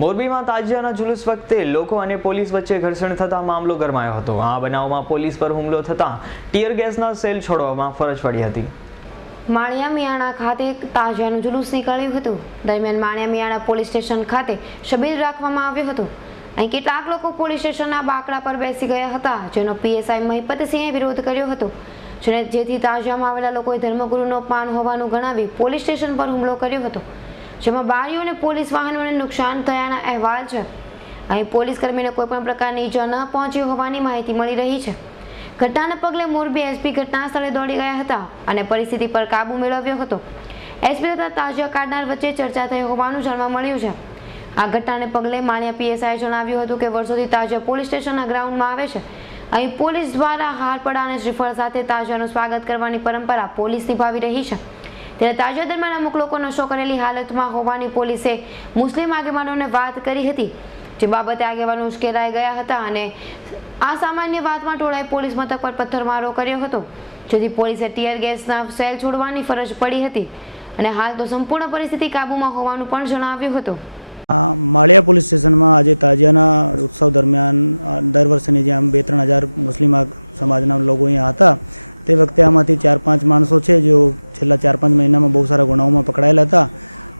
મોરબીમાં તાજિયાના જુલુસ વખતે લોકો અને પોલીસ વચ્ચે ઘર્ષણ થતા મામલો ગરમાયો હતો. આ બનાવમાં પોલીસ પર હુમલો થતા ટીયર ગેસના સેલ છોડવામાં ફરજ પડી હતી. માણિયા મિયાણા ખાતે તાજિયાનું જુલુસ નીકળ્યું હતું. દરમિયાન માણિયા મિયાણા પોલીસ સ્ટેશન ખાતે શબીર રાખવામાં આવ્યો હતો. અહીં કેટલાક લોકો પોલીસ સ્ટેશનના બાકડા પર બેસી ગયા હતા, જેનો પીએસઆઈ મહિપતસિંહે વિરોધ કર્યો હતો. જેને જેથી તાજિયામાં આવેલા લોકોએ ધર્મગુરુનો પાન હોવાનું ગણાવી પોલીસ સ્ટેશન પર હુમલો કર્યો હતો. જેમાં બારીઓ અને પોલીસ વાહનોને નુકસાન થયાના અહેવાલ છે. અહીં પોલીસ કર્મીને કોઈપણ પ્રકારની ઈજા ન પહોંચી હોવાની માહિતી મળી રહી છે. ઘટનાને પગલે મોરબી એસપી ઘટના સ્થળે દોડી ગયા હતા અને પરિસ્થિતિ પર કાબુ મેળવ્યો હતો. એસપી તથા તાજિયા કાઢનાર વચ્ચે ચર્ચા થઈ હોવાનું જાણવા મળ્યું છે. આ ઘટનાને પગલે માણિયા પીએસઆઈએ જણાવ્યું હતું કે વર્ષોથી તાજિયા પોલીસ સ્ટેશનના ગ્રાઉન્ડમાં આવે છે. અહીં પોલીસ દ્વારા હારપડા અને શ્રીફળ સાથે તાજિયાનું સ્વાગત કરવાની પરંપરા પોલીસ નિભાવી રહી છે. ત્યારે તાજેતરમાં અમુક લોકો નશો કરેલી હાલતમાં હોવાની પોલીસે મુસ્લિમ આગેવાનોને વાત કરી હતી, જે બાબતે આગેવાનો ઉશ્કેરાઈ ગયા હતા અને આ સામાન્ય વાતમાં ટોળાએ પોલીસ મથક પર પથ્થરમારો કર્યો હતો, જેથી પોલીસે ટીયર ગેસના સેલ છોડવાની ફરજ પડી હતી અને હાલ તો સંપૂર્ણ પરિસ્થિતિ કાબૂમાં હોવાનું પણ જણાવ્યું હતું. માળિયા પોલીસ સ્ટેશનમાં આજે તાજિયાના ઉત્સવ દરમિયાન દર વર્ષની જેમ બે ત્રણ હજાર મુસ્લિમ સમાજના લોકો અહીંયા હતા, તે વખતે આમાંથી ચાર પાંચ માણસો છે જેઓ છેલ્લા ચાર પાંચ મહિનામાં બહુ સારા ગુનાઓમાં પકડાયેલા હતા.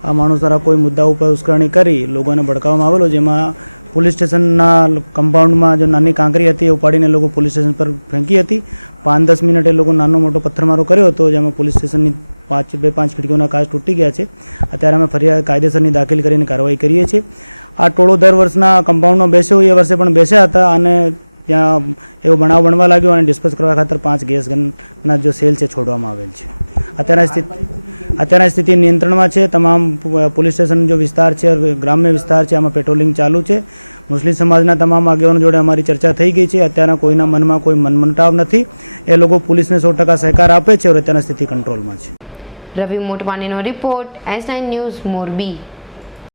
આ માણસો દ્વારા કોઈ મુદ્દા ઉપર ઉશ્કેરણી કરી લોકોને ભડકાવવામાં આવેલો, જેમાં પોલીસ સ્ટેશનના કમ્પાઉન્ડમાં જો નાની કાંકરી હતી એ ઉપાડીને લોકો પોલીસ સ્ટેશન પર ફેંકી હતી. પાંચ દસ મિનિટ એ લોકો નાનો મોટો પથ્થરમારો કર્યો હતો, જેમાં પોલીસ સ્ટેશનની પાંચ, બે, પાંચ ખિડકીઓના કાચ તૂટી ગયા છે. અત્યારે અમે ફરિયાદ કાયદેસરની દાખલ કરીને કાર્યવાહી કરીએ છીએ. આ ટોળો દર વર્ષના કમ્પાઉન્ડમાં બેસ્યો એ વર્ષે પણ બેસ્યા હતા અને ત્યાં એવો બનાવ બનવા લાગ્યો અને ડિસ્પોઝ કરવા ખાતર પાંચ ગેસ ગનના જો સેલ છે છોડવામાં આવેલ છે. અત્યારના સ્થિતિ અત્યારના સ્થિતિ નિયંત્રણમાં છે. તમામ પોલીસ સ્ટેશન જો વિસ્તાર છે ગ્રામ્ય વિસ્તાર છે, આમાં પેટ્રોલિંગ ચાલુ છે. મુસ્લિમ સમાજના તમામ આગેવાનો જોડે અમારી ચર્ચા થઈ ગઈ છે. અત્યારના કોઈના મનમાં કોઈ મનમંટાવ નથી. એ લોકો પોલીસને સો ટકા સહકાર આપે છે અને સ્થિતિ કંટ્રોલમાં છે. Ravi મોટવાનીનો report S nine news Morbi.